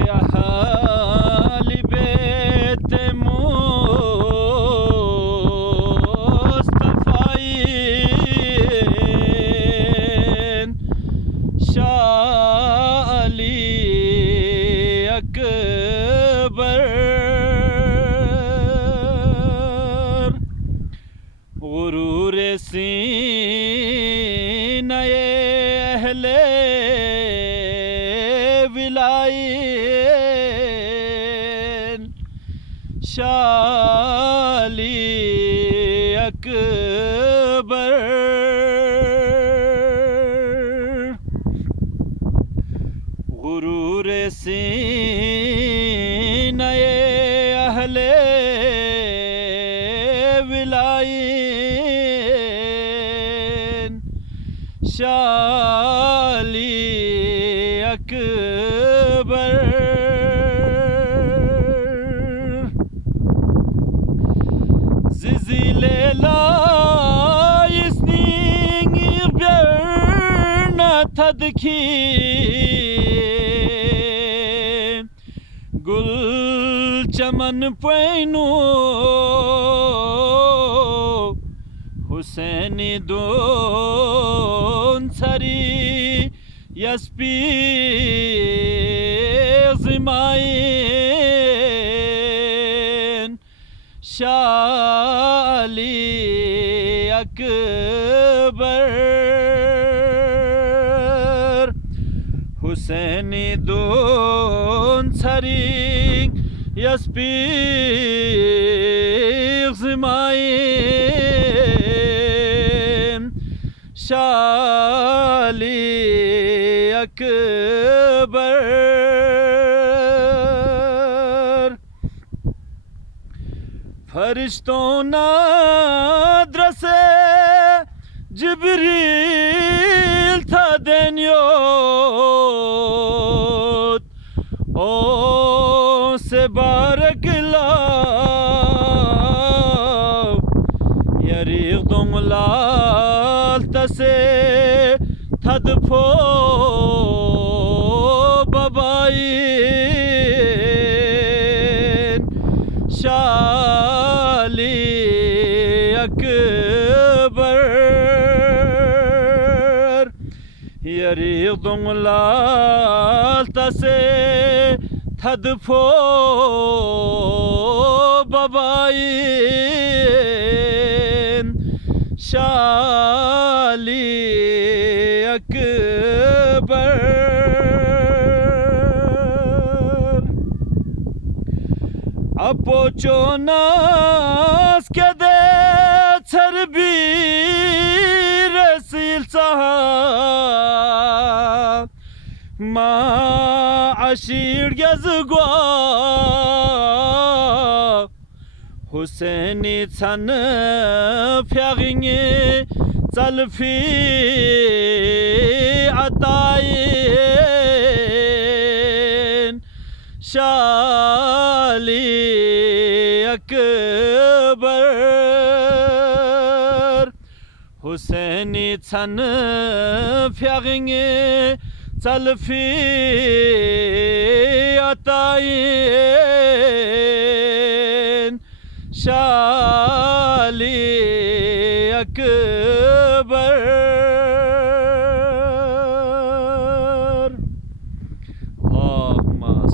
أهل بيت مصطفين شالي أكبر غرور سينة أهل विलायन शाली अकबर गुरूर सीने अहले विलायन शाली Akbar Zizilela isning björna tadki Gul chaman painu Husaini don sari Yaspi zimain शाली अकबर हुसैनी दोन सरिंग यस्पी ज़माइन शाली अकबर फरिश्तों नाद्रसे जिब्रील था देन्योत ओ से बारकला यरीग दोंगलाल तसे थदफो बबाई शाली अकबर यरीदुं लाल तसे थदफो बबाइन शाली Akbar Apocho nas kede serbi resil saha ma ashir yazgwa Husaini tsan fyaginge zalfi atayin शाली अकबर हुसैनी छन फ्यागिंगे चलफी अताइन शाली अकबर